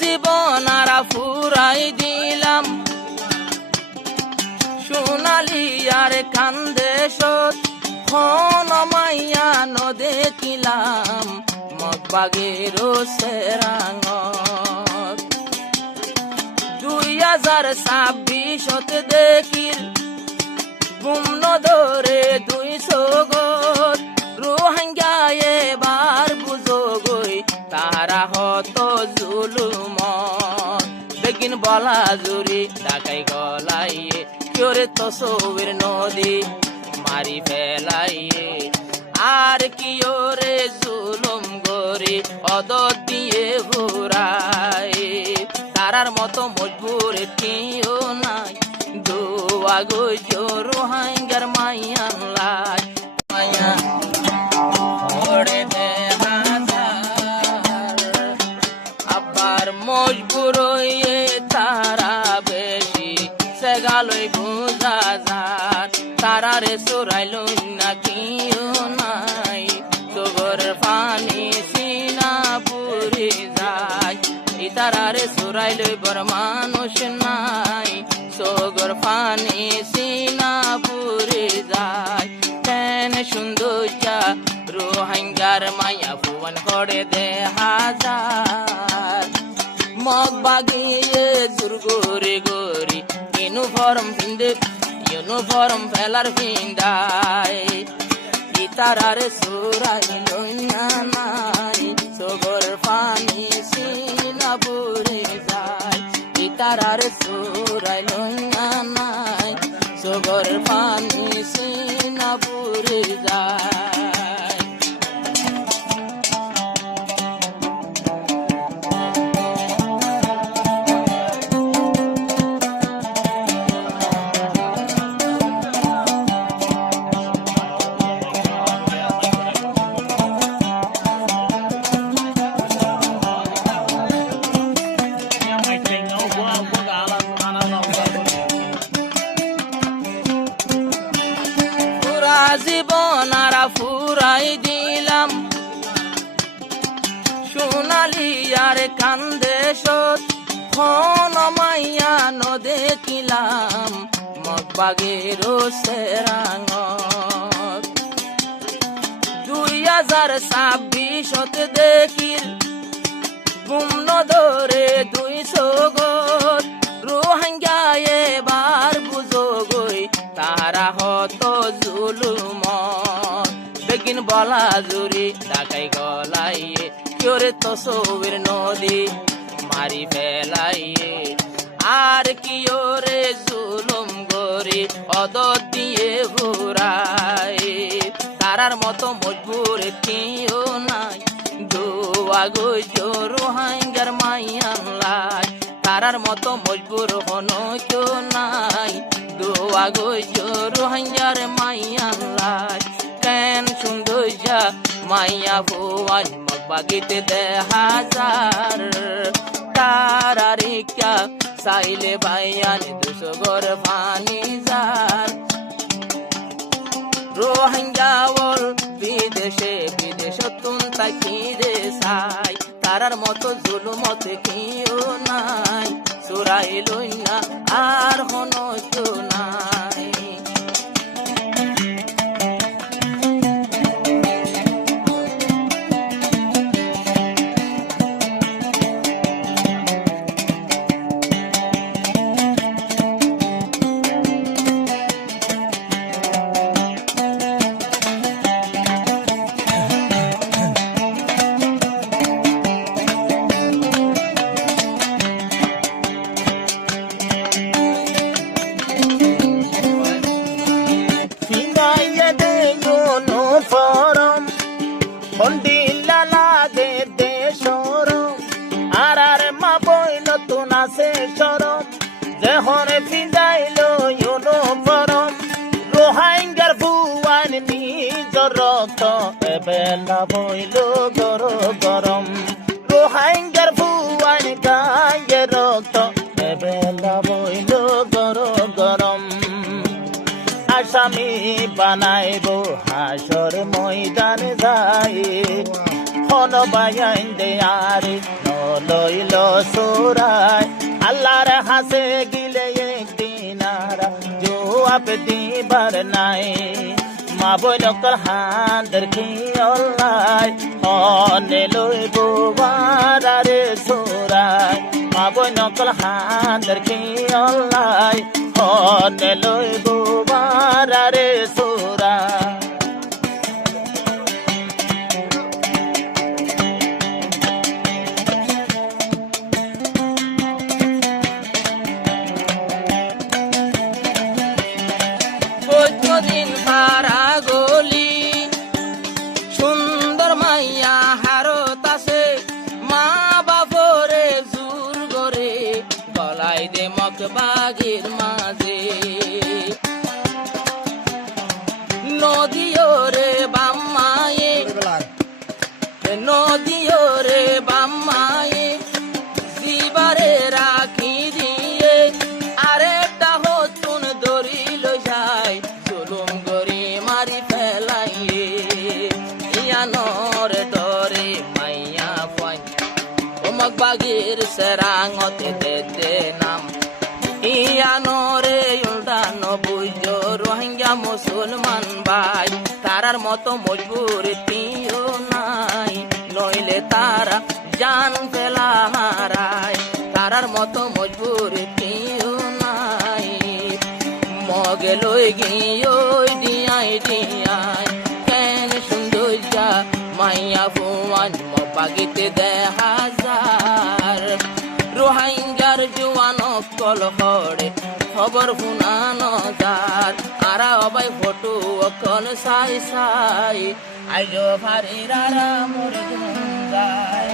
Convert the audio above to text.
জীবন আরা ফুরাই দিলাম সোনালি আর কান্দে সত খন মাইয়া নদে কিলাম মগবাগের সেরাঙত 2026 দেখির গুম ধরে 200 গত রোহিঙ্গা এবার বুঝো গই তারা হত জুলুম বেগিন বলা জুরি ডাকাই গলাইয়ে কিরে তসবির নদী মারি ফেলাইয়ে আর কিরে জুলুম গরি অদত দিয়ে ঘুরাই তারার মতো মজবুর কেউ নাই দোয়া গো রোহিঙ্গার মাইয়ান লাই মাইয়া ওরে দে আবার মজবুর হয়ে তারা বেশি সেগালই বুঝা যার তারারে চোরাইল না কিও নাই চোগর পানি সিনা পুরি যায় তারারে চোরাইল বর মানুষ নাই চোগর পানি সিনা পুরি যায় কেন সুন্দর রোহিঙ্গার মায়া ফুয়ান করে দে হাজার মগ বাগিয়ে জুরগোরে গোরি ইউনিফর্ম ফেলার ভিন্দাই তারারে চোরাইল না নাই চোগর পানি সিনা পুরি যায় তারারে চোরাইল না নাই চোগর পানি সিনা পুরি যায় জীবন আরা ফুরাই দিলাম সোনালি আর কান্দে সত খন মাইয়া নদে কিলাম মগবাগের সেরাঙত 2026 দেখির গুম ধরে 200 গত রোহিঙ্গা এবার বুঝো গই তারা হত জুলুম বেগিন বলা জুরি ডাকাই গলাইয়ে কিরে তসবির নদী মারি ফেলাইয়ে আর কিরে জুলুম গরি অদত দিয়ে ঘুরাই তারার মতো মজবুর কেউ নাই দোয়া গো রোহিঙ্গার মাইয়ান লাই তারার মতো মজবুর হনো কেউ নাই দোয়া গো রোহিঙ্গার মাইয়ান লাই কেন সুন্দর মাইয়া ভুয়ান মগবাগিতে দে হাজার তারারে ক্যা চাইলে বাইয়ান 200 গর পানি যার রোহিঙ্গা বল বিদেশে তুন তাকি রে সাই তারার মতো জুলুমতে কেউ নাই চোরাইল না আর হনো কেউ নাই হরে ফিজাইল ইউনিফর্ম রোহিঙ্গার ভুয়ান নিজর রক্ত এবেলা বইল গরম রোহিঙ্গার ভুয়ান গায়ে রক্ত এবেলা বইল গরম আসামি বানাইব হাসর ময়দানে যাই হন বায়াইন দে আরে নলই হইল সোরাই আল্লাহর হাসে গিলে একদিন আর জবাব দিবার নাই মা বইনকল হাঁদের খিয়লাই হনে লইব বারারে সোরাই মা বইনকল হাঁদের খিয়লাই হনে লইব বারারে সোরাই কতদিন সারা গলি সুন্দর মাইয়া হারত আছে মা বাপরে জোর করে গলাই দে মক বাগের মাঝে নদীও রে বাম্মায়ে নদীও রে বাম্মায়ে জীবারে রাখি দিয়ে আরেকটা হতুন দরিল যায় জুলুম গরি মারি ফেলাইয়ে ইয়ানোর দরে মাইয়া পাই ওমক বাগের সেরাঙতে দে নাম ইয়ানোরে উল্টানো বুঝো রোহিঙ্গা মুসলমান ভাই তারার মতো মজবুর তিও নাই নইলে তারা জান ফেলা হারায় তারার মতো মজবুর কেউ নাই মগে লই গিয়ে ডিয়াই ডিয়াই কেন সুন্দর যা মাইয়া ফুয়ান মপাগিতে দে হাজার রোহিঙ্গার জোয়ান কল হরে খবর শুনানো যার আরা অবাই ফটো অকন সাই সাই আইজো ফারিরারা মোর যায়